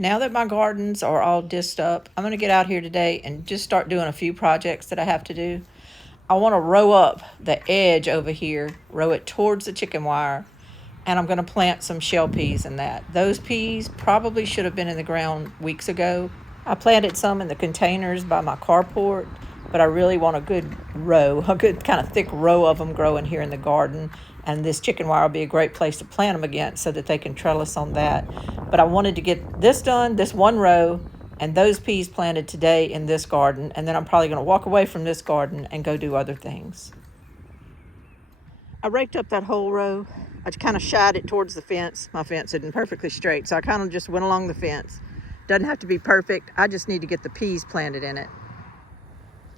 Now that my gardens are all disced up, I'm going to get out here today and just start doing a few projects that I have to do. I want to row up the edge over here, row it towards the chicken wire, and I'm going to plant some shell peas in that. Those peas probably should have been in the ground weeks ago. I planted some in the containers by my carport, but I really want a good row, a good kind of thick row of them growing here in the garden. And this chicken wire will be a great place to plant them against so that they can trellis on that. But I wanted to get this done, this one row, and those peas planted today in this garden. And then I'm probably going to walk away from this garden and go do other things. I raked up that whole row. I kind of shied it towards the fence. My fence isn't perfectly straight, so I kind of just went along the fence. Doesn't have to be perfect. I just need to get the peas planted in it.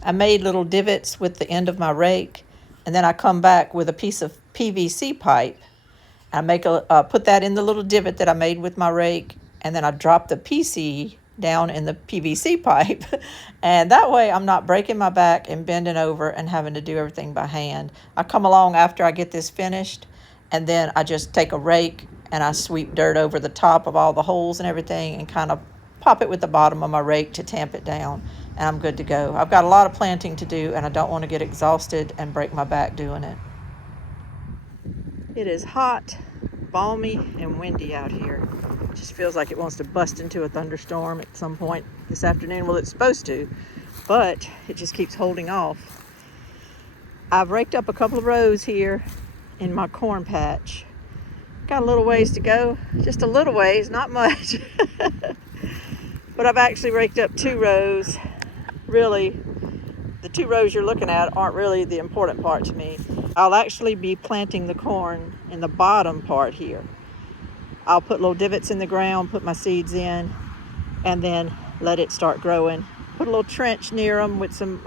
I made little divots with the end of my rake, and then I come back with a piece of PVC pipe. I put that in the little divot that I made with my rake, and then I drop the PC down in the PVC pipe. And that way I'm not breaking my back and bending over and having to do everything by hand. I come along after I get this finished, and then I just take a rake and I sweep dirt over the top of all the holes and everything and kind of pop it with the bottom of my rake to tamp it down, and I'm good to go. I've got a lot of planting to do, and I don't want to get exhausted and break my back doing it. It is hot, balmy, and windy out here. It just feels like it wants to bust into a thunderstorm at some point this afternoon. Well, it's supposed to, but it just keeps holding off. I've raked up a couple of rows here in my corn patch. Got a little ways to go, just a little ways, not much. But I've actually raked up 2 rows. Really, the 2 rows you're looking at aren't really the important part to me. I'll actually be planting the corn in the bottom part here. I'll put little divots in the ground, put my seeds in, and then let it start growing. Put a little trench near them with some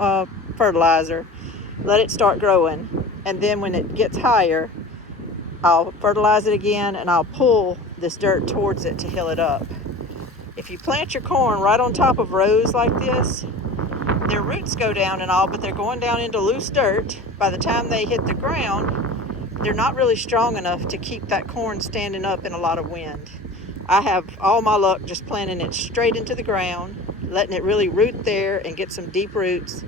fertilizer. Let it start growing. And then when it gets higher, I'll fertilize it again, and I'll pull this dirt towards it to hill it up. If you plant your corn right on top of rows like this, their roots go down and all, but they're going down into loose dirt. By the time they hit the ground, they're not really strong enough to keep that corn standing up in a lot of wind. I have all my luck just planting it straight into the ground, letting it really root there and get some deep roots.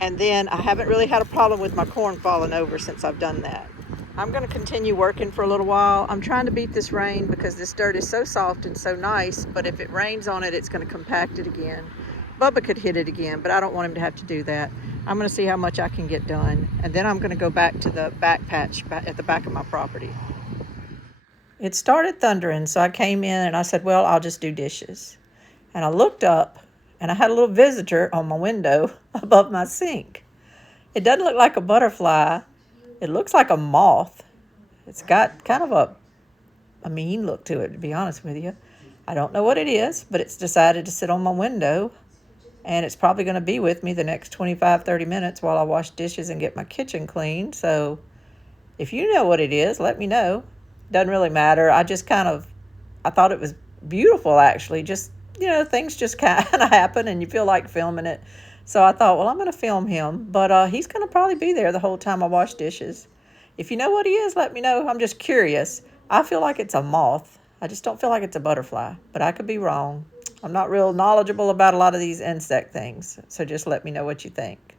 And then I haven't really had a problem with my corn falling over since I've done that. I'm going to continue working for a little while. I'm trying to beat this rain because this dirt is so soft and so nice, but if it rains on it, it's going to compact it again. Bubba could hit it again, but I don't want him to have to do that. I'm going to see how much I can get done, and then I'm going to go back to the back patch at the back of my property. It started thundering, so I came in and I said, well, I'll just do dishes. And I looked up, and I had a little visitor on my window above my sink. It doesn't look like a butterfly. It looks like a moth. It's got kind of a mean look to it, to be honest with you. I don't know what it is, but it's decided to sit on my window, and it's probably going to be with me the next 25-30 minutes while I wash dishes and get my kitchen clean. So if you know what it is, let me know. Doesn't really matter. I thought it was beautiful, actually. Just, things just kind of happen and you feel like filming it. So I thought, well, I'm going to film him, but he's going to probably be there the whole time I wash dishes. If you know what he is, let me know. I'm just curious. I feel like it's a moth. I just don't feel like it's a butterfly, but I could be wrong. I'm not real knowledgeable about a lot of these insect things, so just let me know what you think.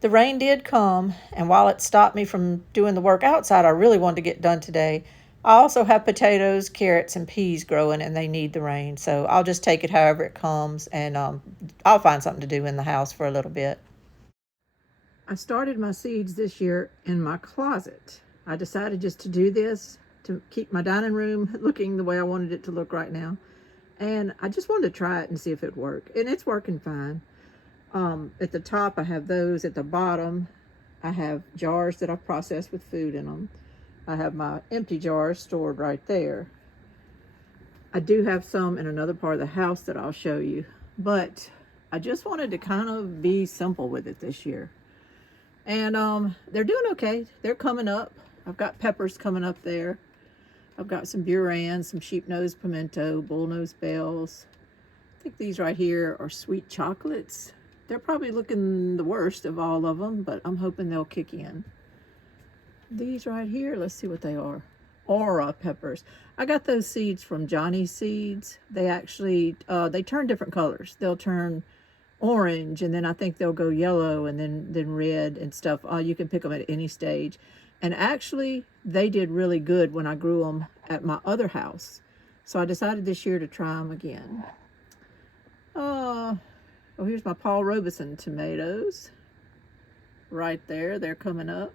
The rain did come, and while it stopped me from doing the work outside I really wanted to get done today, I also have potatoes, carrots, and peas growing, and they need the rain. So I'll just take it however it comes, and I'll find something to do in the house for a little bit. I started my seeds this year in my closet. I decided just to do this to keep my dining room looking the way I wanted it to look right now. And I just wanted to try it and see if it worked. And it's working fine. At the top, I have those. At the bottom, I have jars that I've processed with food in them. I have my empty jars stored right there. I do have some in another part of the house that I'll show you, but I just wanted to kind of be simple with it this year. And they're doing okay. They're coming up. I've got peppers coming up there. I've got some burans, some sheep-nosed pimento, bull-nosed bells. I think these right here are sweet chocolates. They're probably looking the worst of all of them, but I'm hoping they'll kick in. These right here, let's see what they are. Aura peppers. I got those seeds from Johnny Seeds. They actually, they turn different colors. They'll turn orange, and then I think they'll go yellow, and then red and stuff. You can pick them at any stage. And actually, they did really good when I grew them at my other house. So I decided this year to try them again. Oh, here's my Paul Robeson tomatoes. Right there, they're coming up.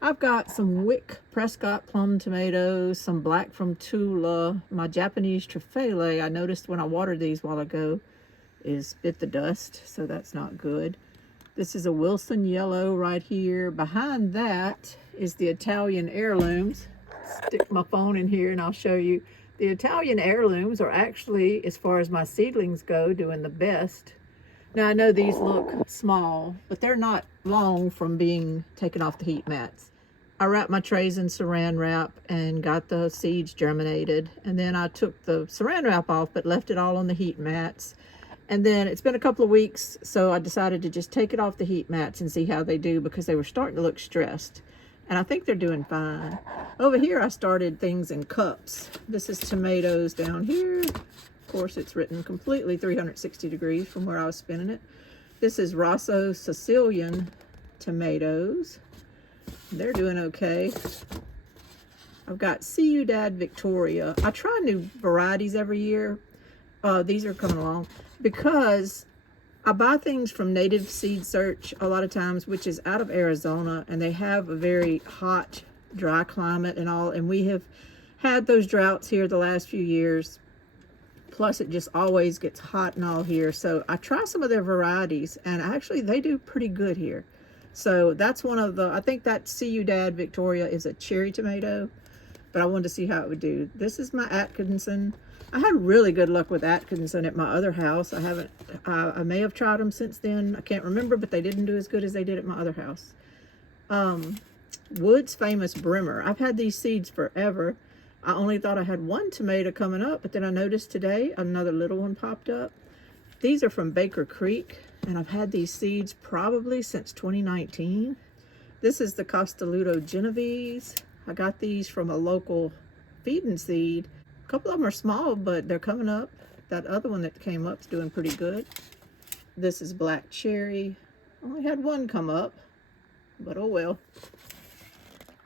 I've got some Wick Prescott plum tomatoes, some black from Tula. My Japanese Truffaut, I noticed when I watered these a while ago, is bit the dust, so that's not good. This is a Wilson yellow right here. Behind that is the Italian heirlooms. Stick my phone in here and I'll show you. The Italian heirlooms are actually, as far as my seedlings go, doing the best. Now I know these look small, but they're not long from being taken off the heat mats. I wrapped my trays in saran wrap and got the seeds germinated. And then I took the saran wrap off, but left it all on the heat mats. And then it's been a couple of weeks, so I decided to just take it off the heat mats and see how they do, because they were starting to look stressed. And I think they're doing fine. Over here, I started things in cups. This is tomatoes down here. Of course, it's written completely 360 degrees from where I was spinning it. This is Rosso Sicilian tomatoes. They're doing okay. I've got Ciudad Victoria. I try new varieties every year. These are coming along because I buy things from Native Seed Search a lot of times, which is out of Arizona, and they have a very hot, dry climate and all, and we have had those droughts here the last few years. Plus, it just always gets hot and all here. So I try some of their varieties, and actually they do pretty good here. So that's one of the, I think that Ciudad Victoria is a cherry tomato, but I wanted to see how it would do. This is my Atkinson. I had really good luck with Atkinson at my other house. I may have tried them since then. I can't remember, but they didn't do as good as they did at my other house. Wood's Famous Brimmer. I've had these seeds forever. I only thought I had one tomato coming up, but then I noticed today another little one popped up. These are from Baker Creek, and I've had these seeds probably since 2019. This is the Costoludo Genovese. I got these from a local feed and seed. A couple of them are small, but they're coming up. That other one that came up is doing pretty good. This is Black Cherry. Only had one come up, but oh well.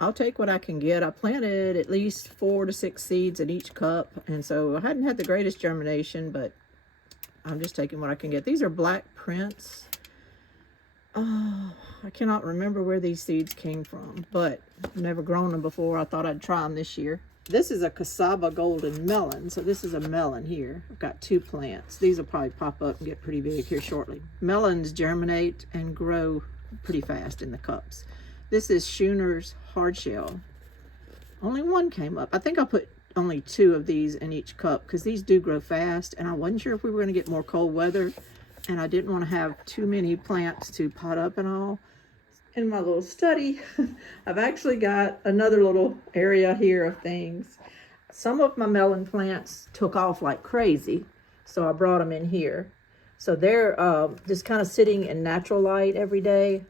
I'll take what I can get. I planted at least 4 to 6 seeds in each cup, and so I hadn't had the greatest germination, but I'm just taking what I can get. These are Black Prince. Oh, I cannot remember where these seeds came from, but I've never grown them before. I thought I'd try them this year. This is a Casaba Golden Melon. So this is a melon here. I've got 2 plants. These will probably pop up and get pretty big here shortly. Melons germinate and grow pretty fast in the cups. This is Schooner's Hardshell. Only one came up. I think I put only 2 of these in each cup because these do grow fast, and I wasn't sure if we were going to get more cold weather, and I didn't want to have too many plants to pot up and all. In my little study, I've actually got another little area here of things. Some of my melon plants took off like crazy, so I brought them in here. So they're just kind of sitting in natural light every day.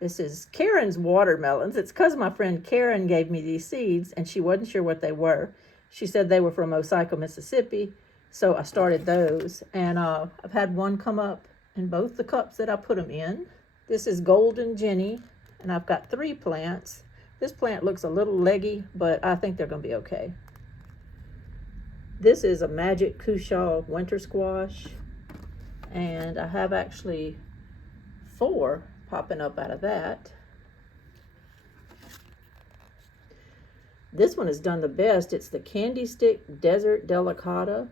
This is Karen's watermelons. It's because my friend Karen gave me these seeds, and she wasn't sure what they were. She said they were from Osiko, Mississippi, so I started those. And I've had one come up in both the cups that I put them in. This is Golden Jenny, and I've got 3 plants. This plant looks a little leggy, but I think they're going to be okay. This is a Magic Cushaw winter squash, and I have actually 4 popping up out of that. This one has done the best. It's the Candy Stick Desert Delicata.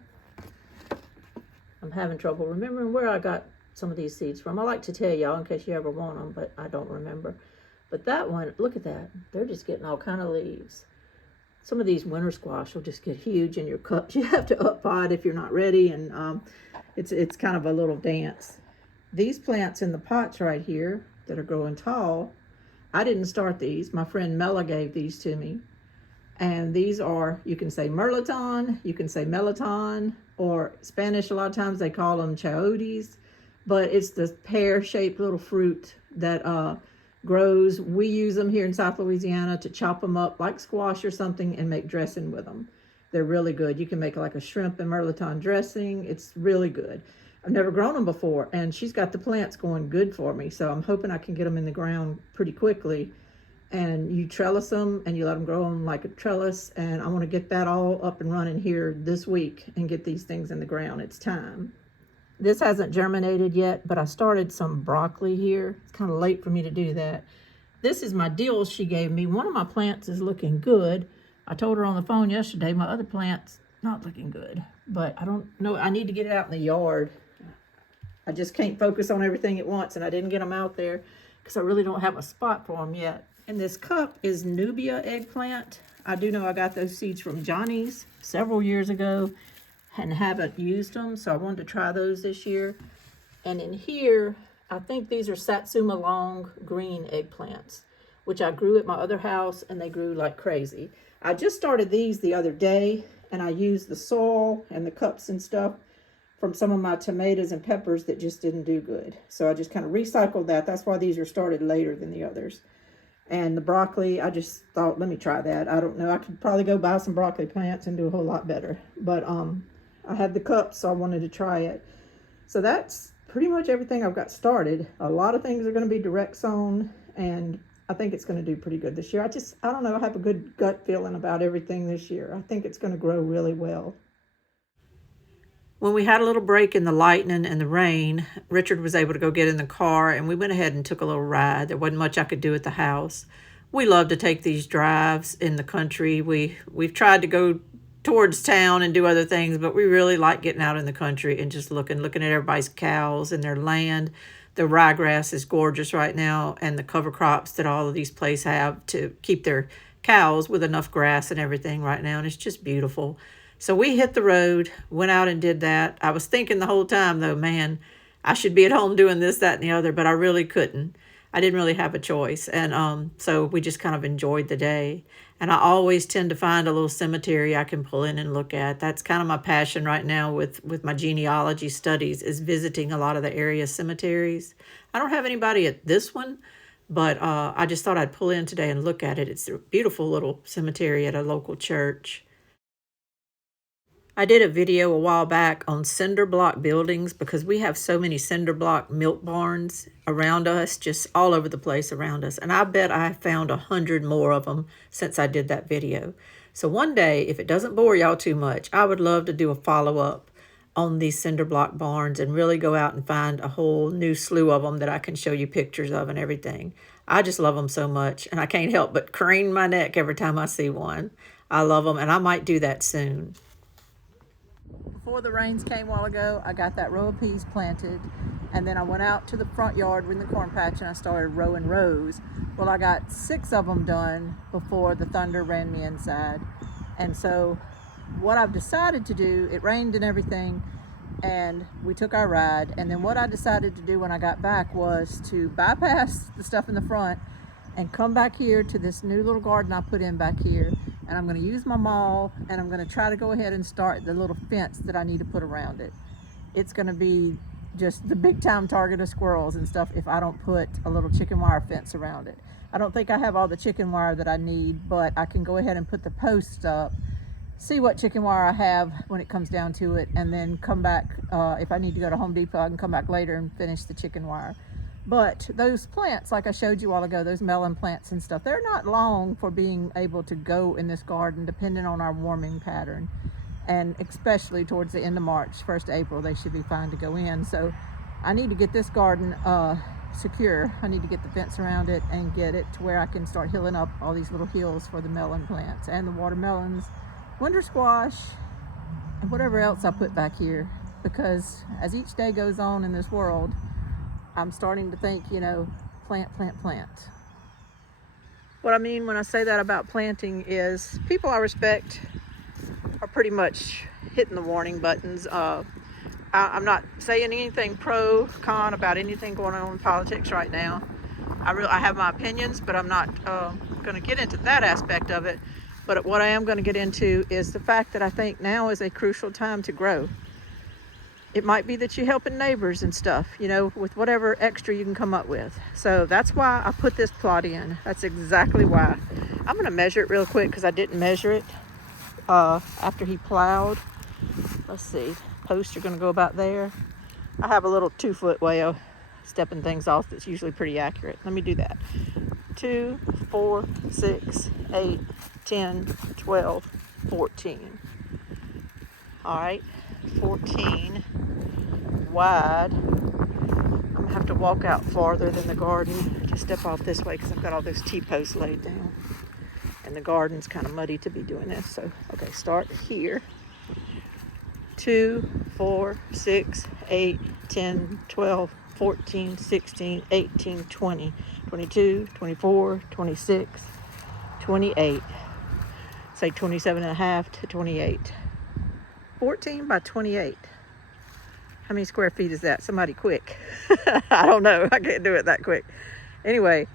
I'm having trouble remembering where I got some of these seeds from. I like to tell y'all in case you ever want them, but I don't remember. But that one, look at that. They're just getting all kind of leaves. Some of these winter squash will just get huge in your cups. You have to up pot if you're not ready, and it's kind of a little dance. These plants in the pots right here that are growing tall, I didn't start these. My friend Mela gave these to me. And these are, you can say Merlaton, you can say Melaton, or Spanish, a lot of times they call them chayotes. But it's the pear-shaped little fruit that grows. We use them here in South Louisiana to chop them up like squash or something and make dressing with them. They're really good. You can make like a shrimp and mirliton dressing. It's really good. I've never grown them before, and she's got the plants going good for me, so I'm hoping I can get them in the ground pretty quickly. And you trellis them and you let them grow them like a trellis, and I want to get that all up and running here this week and get these things in the ground. It's time. This hasn't germinated yet, but I started some broccoli here. It's kind of late for me to do that. This is my deal she gave me. One of my plants is looking good. I told her on the phone yesterday my other plant's not looking good, but I don't know. I need to get it out in the yard. I just can't focus on everything at once, and I didn't get them out there because I really don't have a spot for them yet. And this cup is Nubia eggplant. I do know I got those seeds from Johnny's several years ago and haven't used them, so I wanted to try those this year. And in here, I think these are Satsuma long green eggplants, which I grew at my other house, and they grew like crazy. I just started these the other day, and I used the soil and the cups and stuff from some of my tomatoes and peppers that just didn't do good. So I just kind of recycled that. That's why these are started later than the others. And the broccoli, I just thought, let me try that. I don't know, I could probably go buy some broccoli plants and do a whole lot better. But I had the cups, so I wanted to try it. So that's pretty much everything I've got started. A lot of things are going to be direct sown, and I think it's going to do pretty good this year. I don't know, I have a good gut feeling about everything this year. I think it's going to grow really well. When we had a little break in the lightning and the rain, Richard was able to go get in the car, and we went ahead and took a little ride. There wasn't much I could do at the house. We love to take these drives in the country. We've tried to go towards town and do other things, but we really like getting out in the country and just looking at everybody's cows and their land. The ryegrass is gorgeous right now, and the cover crops that all of these places have to keep their cows with enough grass and everything right now, and it's just beautiful. So we hit the road, went out and did that. I was thinking the whole time, though, man, I should be at home doing this, that, and the other, but I really couldn't. I didn't really have a choice. And so we just kind of enjoyed the day. And I always tend to find a little cemetery I can pull in and look at. That's kind of my passion right now with my genealogy studies, is visiting a lot of the area cemeteries. I don't have anybody at this one, but I just thought I'd pull in today and look at it. It's a beautiful little cemetery at a local church. I did a video a while back on cinder block buildings because we have so many cinder block milk barns around us, just all over the place around us. And I bet I found 100 more of them since I did that video. So one day, if it doesn't bore y'all too much, I would love to do a follow-up on these cinder block barns and really go out and find a whole new slew of them that I can show you pictures of and everything. I just love them so much, and I can't help but crane my neck every time I see one. I love them, and I might do that soon. Before the rains came a while ago, I got that row of peas planted, and then I went out to the front yard in the corn patch and I started rowing rows. Well, I got 6 of them done before the thunder ran me inside. And so what I've decided to do, it rained and everything, and we took our ride, and then what I decided to do when I got back was to bypass the stuff in the front and come back here to this new little garden I put in back here. And I'm going to use my maul, and I'm going to try to go ahead and start the little fence that I need to put around it. It's going to be just the big time target of squirrels and stuff if I don't put a little chicken wire fence around it. I don't think I have all the chicken wire that I need, but I can go ahead and put the posts up, see what chicken wire I have when it comes down to it, and then come back. If I need to go to Home Depot, I can come back later and finish the chicken wire. But those plants, like I showed you a while ago, those melon plants and stuff, they're not long for being able to go in this garden, depending on our warming pattern. And especially towards the end of March, 1st April, they should be fine to go in. So I need to get this garden secure. I need to get the fence around it and get it to where I can start hilling up all these little hills for the melon plants and the watermelons, winter squash, and whatever else I put back here. Because as each day goes on in this world, I'm starting to think, plant, plant, plant. What I mean when I say that about planting is people I respect are pretty much hitting the warning buttons. I'm not saying anything pro, con about anything going on in politics right now. I have my opinions, but I'm not going to get into that aspect of it. But what I am going to get into is the fact that I think now is a crucial time to grow. it might be that you're helping neighbors and stuff, you know, with whatever extra you can come up with. So that's why I put this plot in. That's exactly why. I'm going to measure it real quick because I didn't measure it after he plowed. Let's see, posts are going to go about there. I have a little 2-foot way of stepping things off that's usually pretty accurate. Let me do that. 2, 4, 6, 8, 10, 12, 14. All right, 14 wide. I'm gonna have to walk out farther than the garden. Just step off this way because I've got all those T-posts laid down. And the garden's kind of muddy to be doing this. So, okay, start here. 2, 4, 6, 8, 10, 12, 14, 16, 18, 20, 22, 24, 26, 28. Say 27 and a half to 28. 14 by 28. How many square feet is that? Somebody quick. I don't know. I can't do it that quick. Anyway,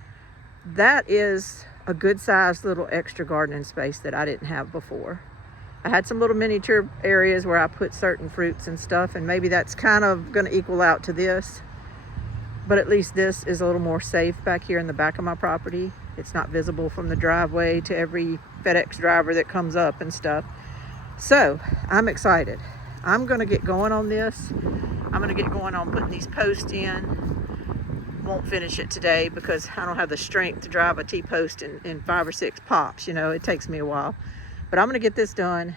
that is a good sized little extra gardening space that I didn't have before. I had some little miniature areas where I put certain fruits and stuff, and maybe that's kind of going to equal out to this. But at least this is a little more safe back here in the back of my property. It's not visible from the driveway to every FedEx driver that comes up and stuff. So I'm excited. I'm going to get going on this. I'm going to get going on putting these posts in. Won't finish it today because I don't have the strength to drive a T-post in 5 or 6 pops. You know, it takes me a while. But I'm going to get this done.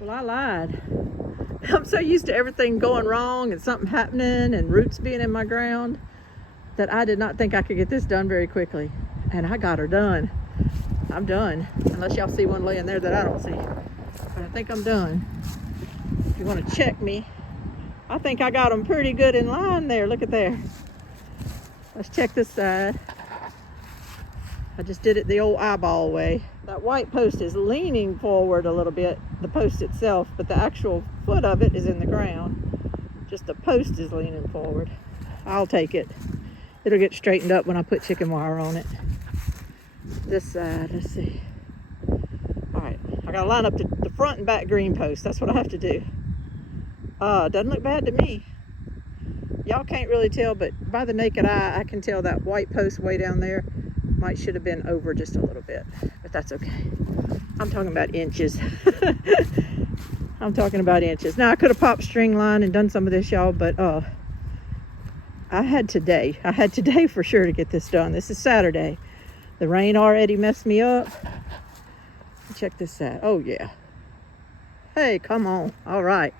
Well, I lied. I'm so used to everything going wrong and something happening and roots being in my ground that I did not think I could get this done very quickly. And I got her done. I'm done. Unless y'all see one laying there that I don't see. But I think I'm done. If you want to check me, I think I got them pretty good in line there. Look at there. Let's check this side. I just did it the old eyeball way. That white post is leaning forward a little bit, the post itself, but the actual foot of it is in the ground. Just the post is leaning forward. I'll take it. It'll get straightened up when I put chicken wire on it. This side, let's see. All right, I gotta line up the front and back green post. That's what I have to do. Doesn't look bad to me. Y'all can't really tell, but by the naked eye, I can tell that white post way down there should have been over just a little bit, but that's okay. I'm talking about inches. I'm talking about inches. Now I could have popped string line and done some of this, y'all, but I had today for sure to get this done. This is Saturday. The rain already messed me up. Check this out. Oh yeah. Hey, come on. All right.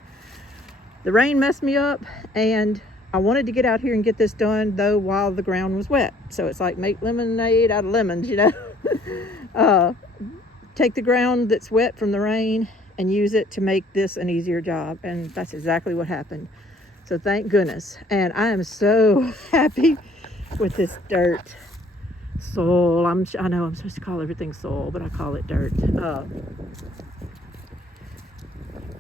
The rain messed me up, and I wanted to get out here and get this done, though, while the ground was wet. So it's like make lemonade out of lemons, you know. Take the ground that's wet from the rain and use it to make this an easier job. And that's exactly what happened. So thank goodness. And I am so happy with this dirt. Soil. I know I'm supposed to call everything soil, but I call it dirt.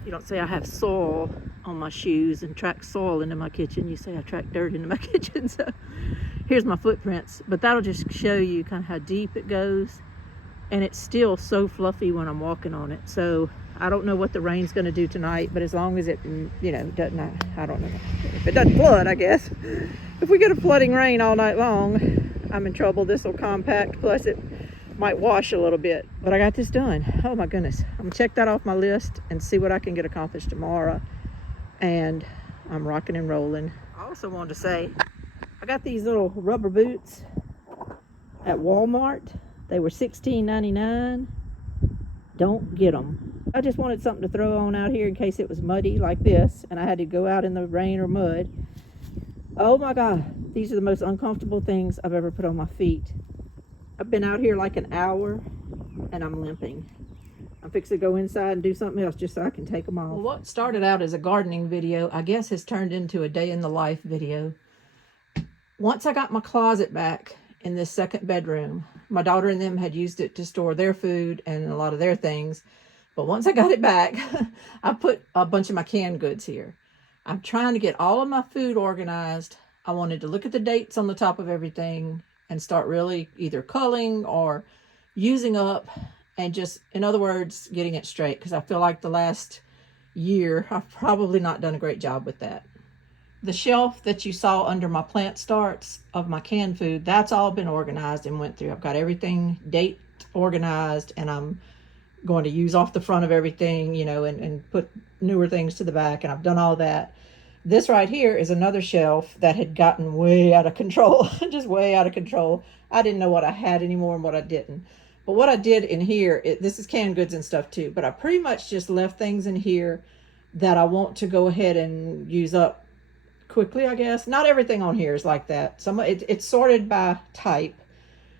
You don't say I have soil on my shoes and track soil into my kitchen. You say I track dirt into my kitchen. So here's my footprints, but that'll just show you kind of how deep it goes. And it's still so fluffy when I'm walking on it. So I don't know what the rain's going to do tonight, but as long as it, you know, doesn't, I don't know. If it doesn't flood, I guess. If we get a flooding rain all night long, I'm in trouble. This will compact, plus it might wash a little bit. But I got this done. Oh my goodness. I'm gonna check that off my list and see what I can get accomplished tomorrow. And I'm rocking and rolling. I also wanted to say, I got these little rubber boots at Walmart. They were $16.99. Don't get them. I just wanted something to throw on out here in case it was muddy like this and I had to go out in the rain or mud. Oh my God, these are the most uncomfortable things I've ever put on my feet. I've been out here like an hour and I'm limping. I'm fixing to go inside and do something else just so I can take them off. Well, what started out as a gardening video, I guess has turned into a day in the life video. Once I got my closet back in this second bedroom, my daughter and them had used it to store their food and a lot of their things. But once I got it back, I put a bunch of my canned goods here. I'm trying to get all of my food organized. I wanted to look at the dates on the top of everything and start really either culling or using up and just, in other words, getting it straight. Because I feel like the last year, I've probably not done a great job with that. The shelf that you saw under my plant starts of my canned food, that's all been organized and went through. I've got everything date organized and I'm going to use off the front of everything, you know, and put newer things to the back, and I've done all that. This right here is another shelf that had gotten way out of control, just way out of control. I didn't know what I had anymore and what I didn't. But what I did in here, this is canned goods and stuff too, but I pretty much just left things in here that I want to go ahead and use up quickly, I guess. Not everything on here is like that. Some it's sorted by type.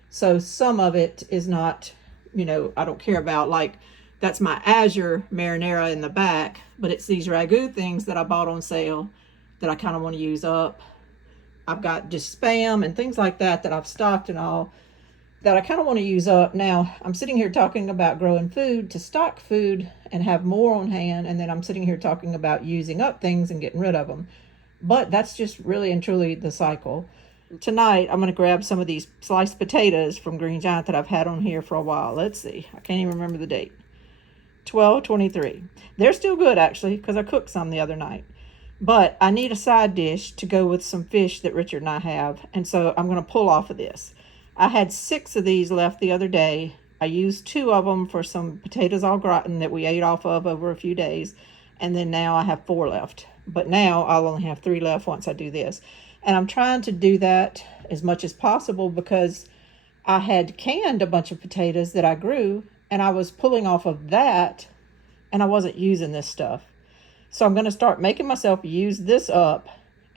So some of it is not, you know, I don't care about. Like, that's my Azure marinara in the back, but it's these ragu things that I bought on sale that I kind of want to use up. I've got just Spam and things like that that I've stocked and all that I kind of want to use up. Now, I'm sitting here talking about growing food to stock food and have more on hand, and then I'm sitting here talking about using up things and getting rid of them. But that's just really and truly the cycle. Tonight, I'm going to grab some of these sliced potatoes from Green Giant that I've had on here for a while. Let's see. I can't even remember the date. 12/23. They're still good, actually, because I cooked some the other night. But I need a side dish to go with some fish that Richard and I have, and so I'm going to pull off of this. I had 6 of these left the other day. I used 2 of them for some potatoes au gratin that we ate off of over a few days, and then now I have 4 left. But now I'll only have 3 left once I do this. And I'm trying to do that as much as possible because I had canned a bunch of potatoes that I grew, and I was pulling off of that, and I wasn't using this stuff. So I'm going to start making myself use this up,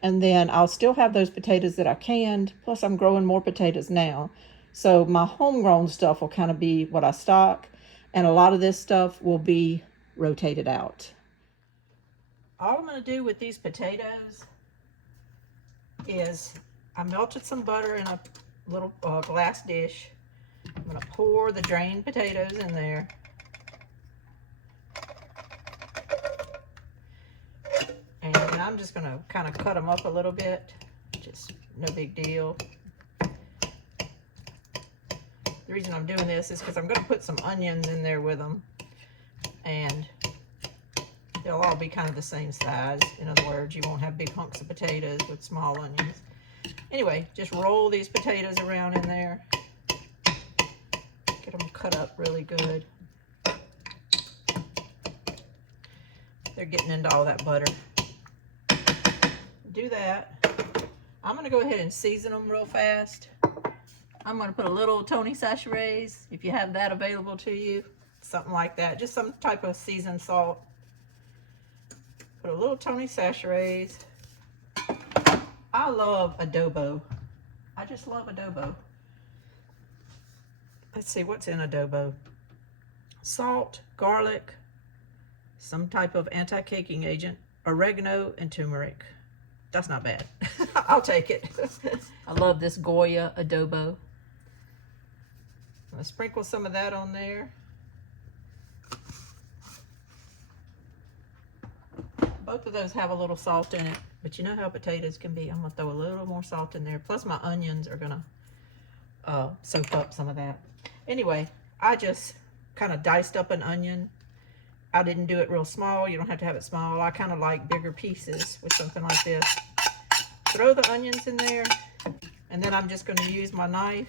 and then I'll still have those potatoes that I canned, plus I'm growing more potatoes now. So my homegrown stuff will kind of be what I stock, and a lot of this stuff will be rotated out. All I'm going to do with these potatoes is I melted some butter in a little glass dish. I'm going to pour the drained potatoes in there. And I'm just going to kind of cut them up a little bit. Just no big deal. The reason I'm doing this is because I'm going to put some onions in there with them. And they'll all be kind of the same size. In other words, you won't have big hunks of potatoes with small onions. Anyway, just roll these potatoes around in there. Get them cut up really good. They're getting into all that butter. Do that. I'm going to go ahead and season them real fast. I'm going to put a little Tony Chachere's, if you have that available to you. Something like that. Just some type of seasoned salt. Put a little Tony Chachere's. I love adobo. I just love adobo. Let's see what's in adobo. Salt, garlic, some type of anti-caking agent, oregano, and turmeric. That's not bad. I'll take it. I love this Goya adobo. I'm going to sprinkle some of that on there. Both of those have a little salt in it, but you know how potatoes can be. I'm going to throw a little more salt in there. Plus my onions are going to soak up some of that. Anyway, I just kind of diced up an onion. I didn't do it real small. You don't have to have it small. I kind of like bigger pieces with something like this. Throw the onions in there. And then I'm just going to use my knife,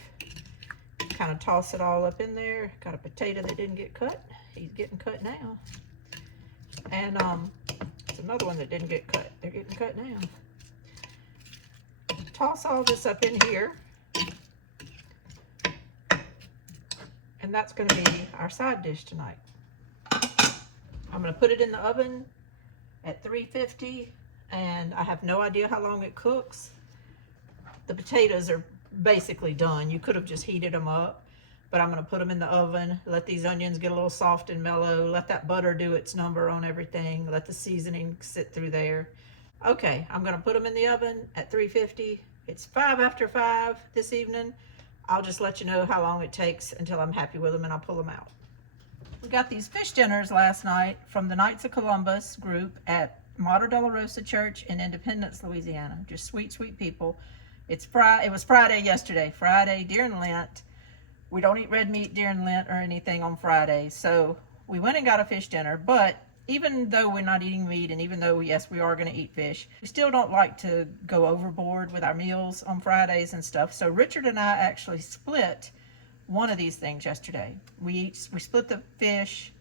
kind of toss it all up in there. Got a potato that didn't get cut. He's getting cut now. And it's another one that didn't get cut. They're getting cut now. Toss all this up in here. And that's going to be our side dish tonight. I'm going to put it in the oven at 350, and I have no idea how long it cooks. The potatoes are basically done. You could have just heated them up, but I'm going to put them in the oven, let these onions get a little soft and mellow, let that butter do its number on everything, let the seasoning sit through there. Okay, I'm going to put them in the oven at 350. It's 5 after 5 this evening. I'll just let you know how long it takes until I'm happy with them, and I'll pull them out. We got these fish dinners last night from the Knights of Columbus group at Mater Dolorosa Church in Independence, Louisiana. Just sweet, sweet people. It was Friday yesterday. Friday during Lent. We don't eat red meat during Lent or anything on Fridays. So we went and got a fish dinner, but even though we're not eating meat, and even though, yes, we are going to eat fish, we still don't like to go overboard with our meals on Fridays and stuff. So Richard and I actually split one of these things yesterday. We split the fish.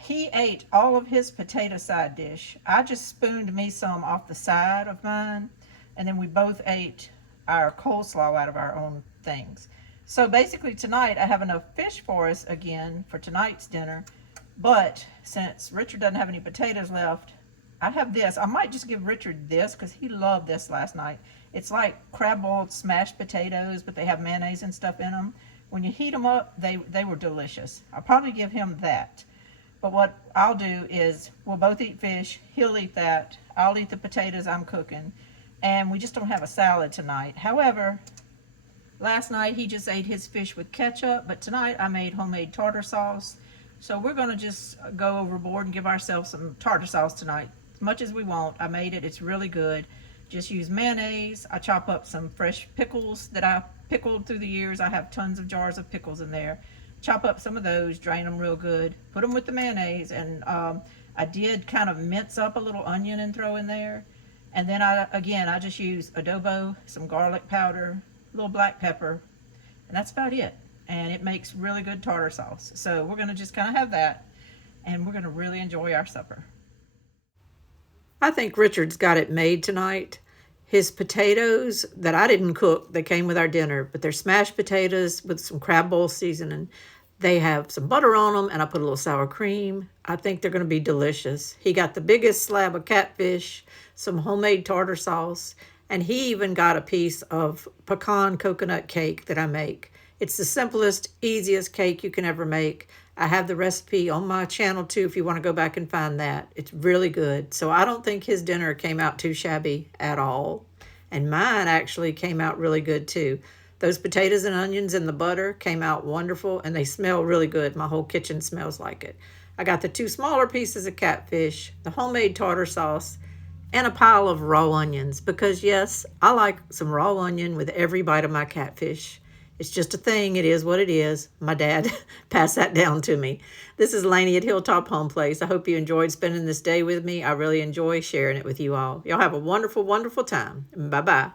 He ate all of his potato side dish. I just spooned me some off the side of mine, and then we both ate our coleslaw out of our own things. So basically tonight I have enough fish for us again for tonight's dinner. But since Richard doesn't have any potatoes left, I have this. I might just give Richard this because he loved this last night. It's like crab boiled smashed potatoes, but they have mayonnaise and stuff in them. When you heat them up, they were delicious. I'll probably give him that. But what I'll do is we'll both eat fish. He'll eat that. I'll eat the potatoes I'm cooking. And we just don't have a salad tonight. However, last night he just ate his fish with ketchup, but tonight I made homemade tartar sauce. So we're going to just go overboard and give ourselves some tartar sauce tonight. As much as we want. I made it. It's really good. Just use mayonnaise. I chop up some fresh pickles that I pickled through the years. I have tons of jars of pickles in there. Chop up some of those, drain them real good, put them with the mayonnaise, and I did kind of mince up a little onion and throw in there. And then I just use adobo, some garlic powder, a little black pepper, and that's about it. And it makes really good tartar sauce. So we're going to just kind of have that, and we're going to really enjoy our supper. I think Richard's got it made tonight. His potatoes that I didn't cook, they came with our dinner, but they're smashed potatoes with some crab boil seasoning. They have some butter on them, and I put a little sour cream. I think they're going to be delicious. He got the biggest slab of catfish, some homemade tartar sauce, and he even got a piece of pecan coconut cake that I make. It's the simplest, easiest cake you can ever make. I have the recipe on my channel too if you want to go back and find that. It's really good. So I don't think his dinner came out too shabby at all. And mine actually came out really good too. Those potatoes and onions and the butter came out wonderful, and they smell really good. My whole kitchen smells like it. I got the 2 smaller pieces of catfish, the homemade tartar sauce, and a pile of raw onions because, yes, I like some raw onion with every bite of my catfish. It's just a thing. It is what it is. My dad passed that down to me. This is Lainey at Hilltop Home Place. I hope you enjoyed spending this day with me. I really enjoy sharing it with you all. Y'all have a wonderful, wonderful time. Bye-bye.